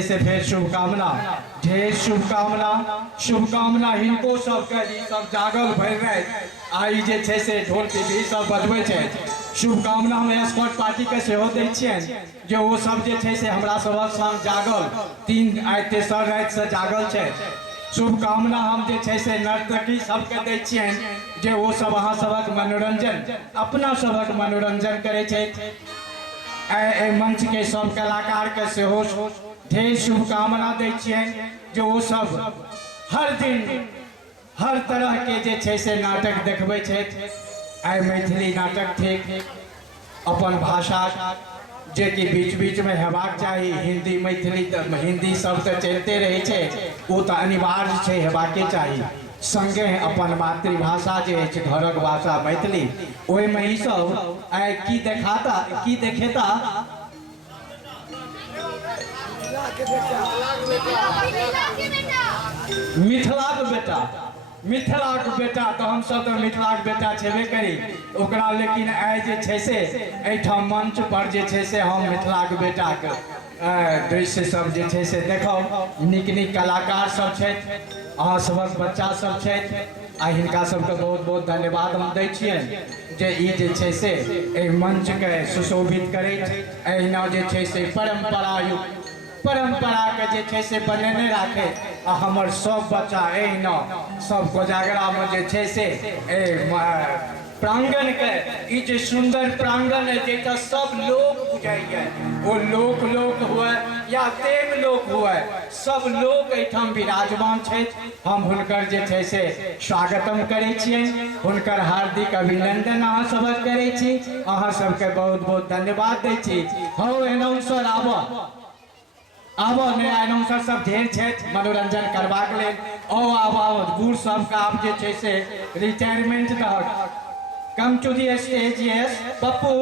छै से फेर शुभकामना, ढेर शुभकामना हिनको सबके ई सब जागल भरि राति आई जे छै से ढोल पिपही सब बजबै छै। शुभकामना हम एस्कॉर्ट पार्टी के सेहो दै छियनि जे ओ सब जे छै से हमरा सबक संग जागल, तीन आइ तेसर राति से जागल छै। शुभकामना हम जे छै से नर्तकी सबके दै छियनि जे ओ सब अहाँ सबक मनोरंजन, अपना सबक मनोरंजन करै छै। मंच के सब कलाकार के सेहो ढेर शुभकामना दै छियनि जे ओ सब हर दिन हर तरह के जे छै से नाटक देखबै छथि। आइ मैथिली नाटक थिक, अपन भाषा जे कि बीच बीच में हेबाक चाही। हिंदी मैथिली हिंदी सब तो चलते रहे छै, वो तो अनिवार्य छै, हेबाके चाही। संगे अपन मातृभाषा जे अछि घरक भाषा मैथिली, ओहिमे ई सब आइ की देखेता मिथिलाक बेटा तो हम सब तो मिथिलाक बेटा छेबे करी ओकरा, लेकिन आइ जे छै से एहिठाम मंच पर जे छै से हम मिथिलाक बेटाके दृश्य सब जे छै से देखब। नीक कलाकार सब छथि, अहाँ सबक बच्चा सब छथि, आ हिनका सबके बहुत बहुत धन्यवाद हम दै छियनि जे ई जे छै से एहि मंचके सुशोभित करैत एहिना जे छै से परंपरा के जे छै से बनेने राखे। आ हमर सब बच्चा एहिना सब कोजागरा में जे छै से प्रांगण के ई जे सुंदर प्रांगण है जेटा सब लोग बुझाइए, वो लोक हुए या देव लोक हुए, सब लोग एठाम विराजमान छथि। हम हुनकर जे छै से स्वागतम करै छियनि, हुनकर हार्दिक अभिनंदन अहाँ सबक करै छी। अहाँ सबके बहुत बहुत धन्यवाद दै छी। हौ एनाउंसर आबो नया एनाउंसर सब ढेर छथि मनोरंजन करबाक लेल। आब बूढ़ सबके आब जे छै से रिटायरमेंट दहक। Come to the stage, yes Pappu.